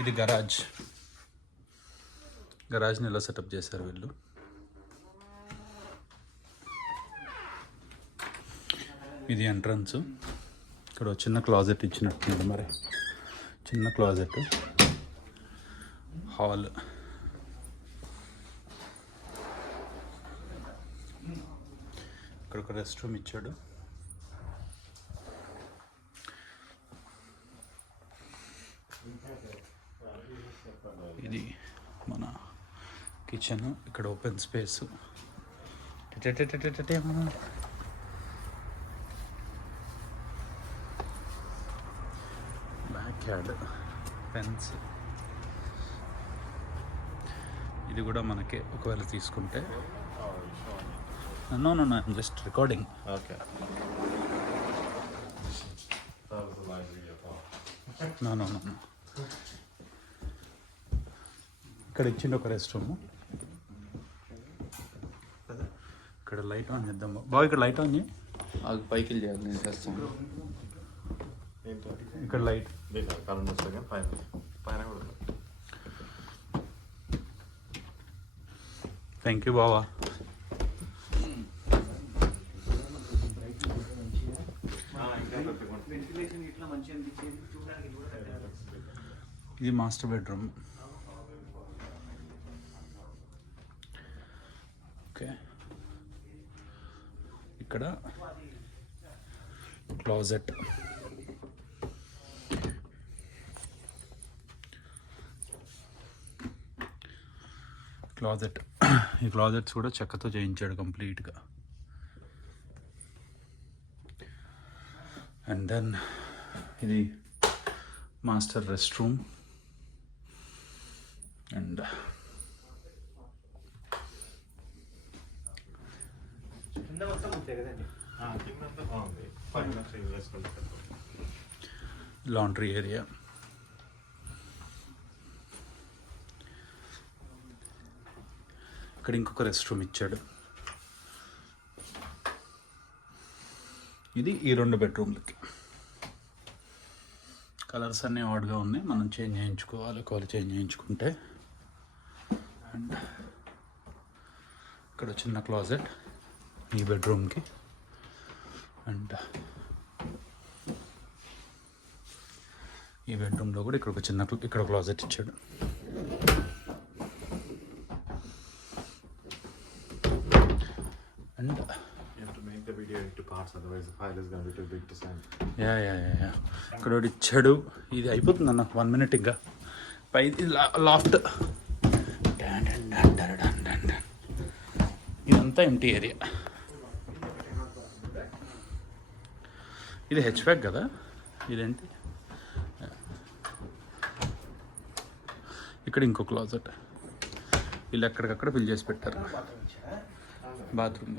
ఇది గరాజ్ని ఎలా సెటప్ చేశారు వీళ్ళు. ఇది ఎంట్రన్స్. ఇక్కడ చిన్న క్లాజెట్ ఇచ్చినట్టుంది, మరి చిన్న క్లాజెట్. హాల్, ఇక్కడ ఒక రెస్ట్ రూమ్ ఇచ్చాడు. ఇది మన కిచెన్. ఇక్కడ open space. Back yard, fence. ఇది కూడా మనకి ఒకవేళ తీసుకుంటే no I'm just recording. Okay. No ఇక్కడ ఇచ్చిండు ఒక రెస్ట్ రూమ్. ఇక్కడ లైట్ ఆన్ చేద్దాం బాబు. ఇక్కడ లైట్ ఆన్ చేయి. అది పైకి వెళ్ళాలి, నేను చేస్తాను. ఇక్కడ లైట్ థ్యాంక్ యూ బావా. ఇది మాస్టర్ బెడ్రూమ్. ఓకే, ఇక్కడ క్లాజెట్. ఈ క్లాజెట్స్ కూడా చెక్కతో చేయించాడు కంప్లీట్గా. అండ్ దెన్ ఇది master rest room. And laundry area. ఇక్కడ ఇంకొక రెస్ట్ రూమ్ ఇచ్చాడు. ఇది ఈ 2 బెడ్రూమ్లకి. కలర్స్ అన్నీ ఆడ్గా ఉన్నాయి, మనం చేంజ్ చేయించుకోవాలి చేంజ్ చేయించుకుంటే. అండ్ ఇక్కడ చిన్న క్లాజెట్ ఈ బెడ్రూమ్కి. అండ్ ఈ బెడ్రూమ్లో కూడా ఇక్కడ ఒక ఇక్కడ క్లాజెట్ ఇచ్చాడు. అండ్ ఇక్కడ ఒకటి ఇచ్చాడు. ఇది అయిపోతుంది అన్న, 1 minute ఇంకా. పై లాఫ్ట్. ఇదంతా ఎంటీ ఏరియా. ఇది హెచ్‌బ్యాక్ కదా, ఇదేంటి. ఇక్కడ ఇంకో క్లాజెట్. వీళ్ళు ఎక్కడికక్కడ ఫిల్ చేసి పెట్టారు బాత్రూమ్.